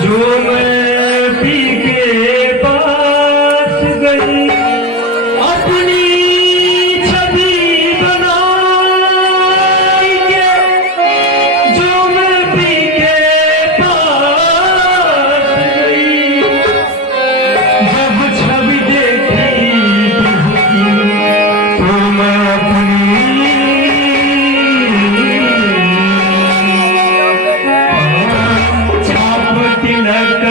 जो मैं पी के पास गई अपनी छवि बनाई के, जो मैं पी के पास गई जब छवि देखी तो मैं अपनी तिलक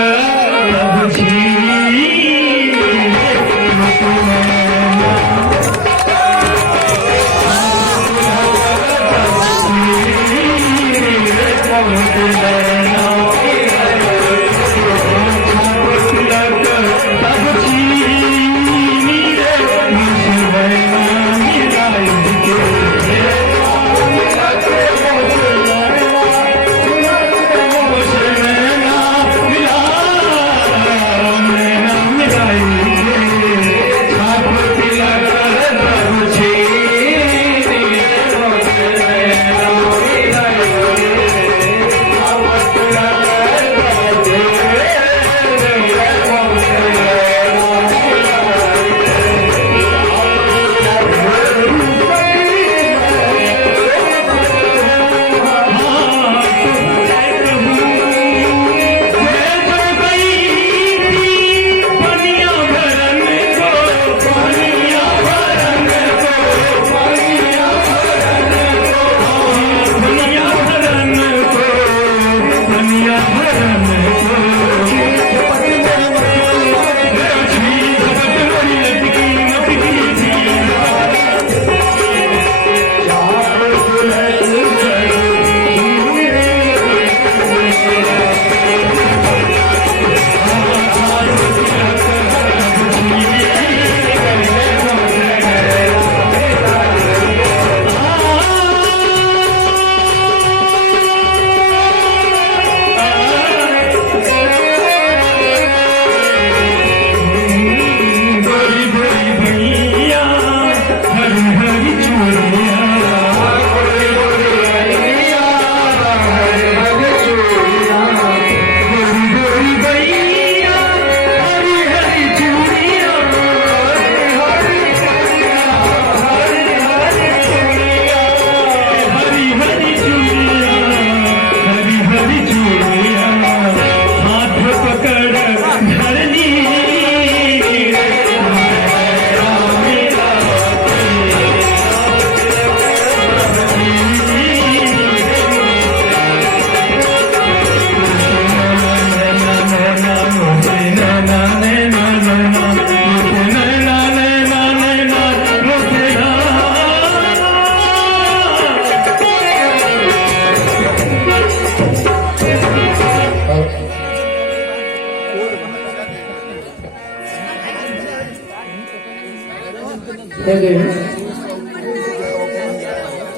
तब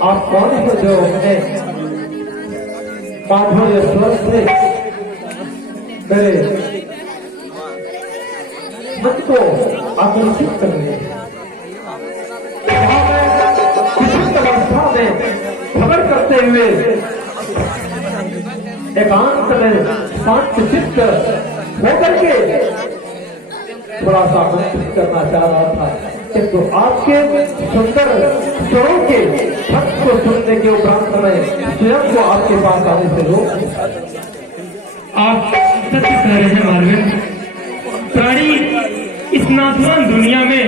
आप कौन हो जो अपने माधुर्य स्वर से मेरे मन को आकर्षित करने किसी अवस्था में खबर करते हुए एकांत में शांत चित्त होकर के थोड़ा सा मंत्रित करना चाह रहा था, किंतु आपके सुंदर स्वरों के शब्द को सुनने के उपरांत में स्वयं को आपके पास आने से रोक। आप सत्य कह रहे हैं मालवीय। प्राणी इस नासवान दुनिया में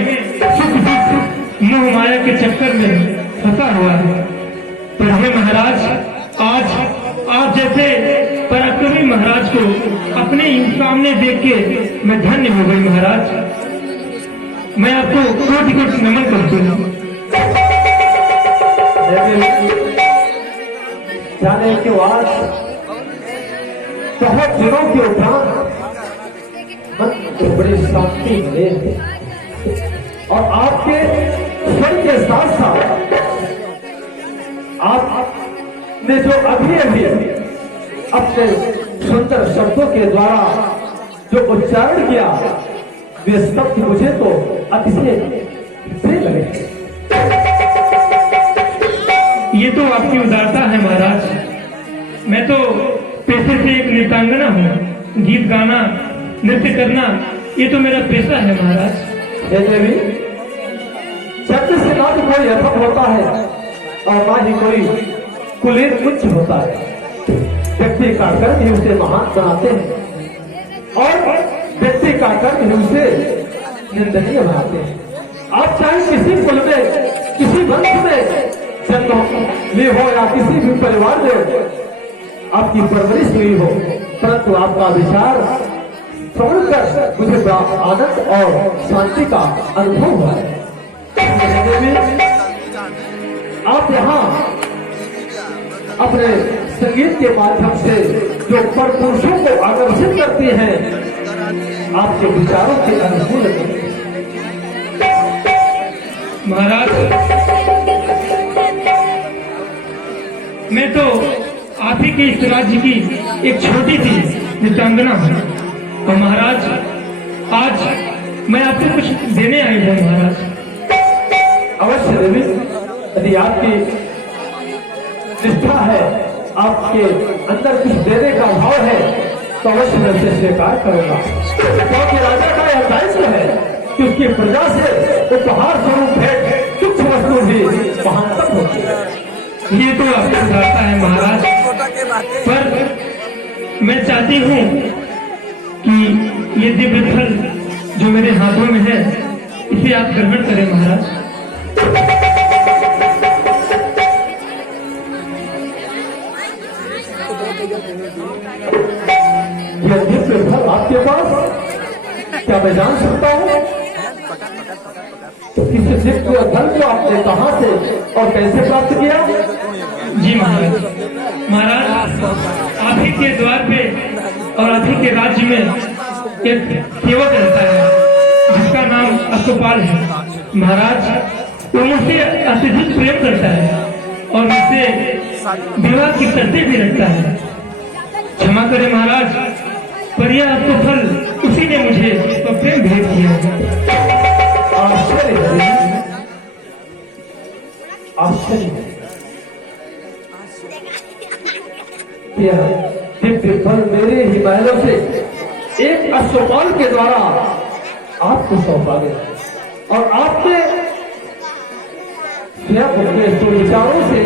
सुख दुख मोह माया के चक्कर में फंसा हुआ है, पर हे महाराज, आज आप जैसे पराक्रमी महाराज को अपने सामने देख के मैं धन्य हो गई। महाराज, मैं आपको कोटि कोटि नमन करती हूँ। जाने के बाद बहुत दिनों के उपरांत मन को बड़ी शांति मिले और आपके स्वर के साथ साथ आपने जो अभी अपने सुंदर शब्दों के द्वारा जो उच्चारण किया, वे शब्द मुझे तो अतिशय प्रिय लगे। ये तो आपकी उदारता है महाराज। मैं तो पेशे से एक नृत्यांगना हूँ, गीत गाना, नृत्य करना ये तो मेरा पेशा है महाराज। हे देवी, शब्द से ना तो कोई अर्थक होता है और ना ही कोई कुलीन उच्च होता है। व्यक्ति का कर्म ही उसे महान बनाते हैं और व्यक्ति का कर्म ही उसे निंदनीय बनाते हैं। आप चाहे किसी कुल में, किसी वंश में जन्म ली हो या किसी भी परिवार में आपकी परवरिश हुई हो, परंतु आपका विचार सुनकर मुझे बड़ा आनंद और शांति का अनुभव हुआ है। आप यहाँ अपने संगीत के माध्यम से जो पर पुरुषों को आकर्षित करती हैं, आपके विचारों के अनुकूल महाराज, मैं तो आप ही के इस राज्य की एक छोटी सी नृत्यांगना हूँ और महाराज आज मैं आपको कुछ देने आई हूँ महाराज। अवश्य देवी, यदि आपकी निष्ठा है, आपके अंदर कुछ देने का भाव है तो अवश्य मैं उसे स्वीकार करूंगा, क्योंकि राजा का यह दायित्व है कि उसकी प्रजा से उपहार स्वरूप भेंट तुच्छ वस्तु भी महानतम होती है। ये तो आपको बताता है महाराज, पर मैं चाहती हूँ कि ये दिव्य फल जो मेरे हाथों में है इसे आप ग्रहण करें महाराज। यह दिव्य फल आपके पास, क्या मैं जान सकता हूँ इस दिव्य फल को आपने कहाँ से और कैसे प्राप्त किया? जी महाराज, महाराज आप ही के द्वार पे और आप ही के राज्य में एक सेवक रहता है जिसका नाम अश्वपाल है। महाराज वो मुझसे अत्यधिक प्रेम करता है और मुझसे विवाह की शर्तें भी रखता है। क्षमा करें महाराज, पर यह अश्वफल उसी ने मुझे प्रेम भेंट किया है। आश्चर्य, आश्चर्य, यह दिव्य फल मेरे ही महलों से एक अश्वपाल के द्वारा आपको सौंपा गया और आपने अपने विचारों से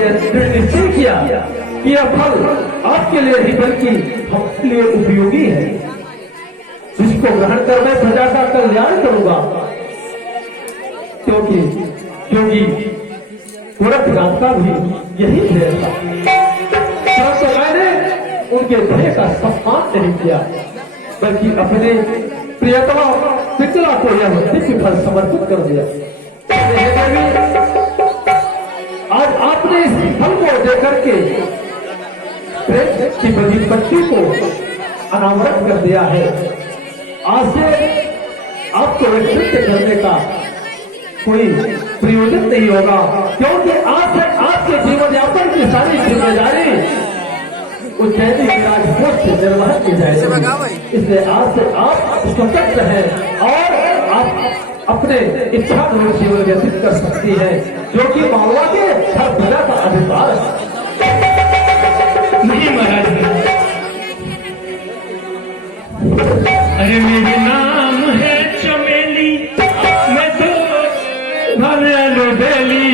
निश्चय किया कि यह फल आपके लिए ही बल्कि हमके लिए उपयोगी है, जिसको ग्रहण कर मैं प्रजा का कल्याण करूंगा, क्योंकि योगी गोरखनाथ का भी यही ध्येय था। परंतु मैंने उनके ध्येय का सम्मान नहीं किया, बल्कि अपने प्रियतमा पिछला को यह दिव्य फल समर्पित कर दिया। आज आपने इस फल को देकर के प्रेम की बड़ी पट्टी को अनावरण कर दिया है। आज से आपको नृत्य करने का कोई प्रयोजन नहीं होगा, क्योंकि आज से आपके जीवन यापन की सारी जिम्मेदारी उज्जैनी के राजकोट से निर्वहन की जाएगी। इसलिए आज से आप स्वतंत्र हैं और आप अपने इच्छा अनुरूप जीवन व्यतीत कर सकती है, जो कि मालवा के हर प्रजा का अधिकार है। नहीं महाराज, अरे मेरे नाम है चमेली, मैं तो भले बेली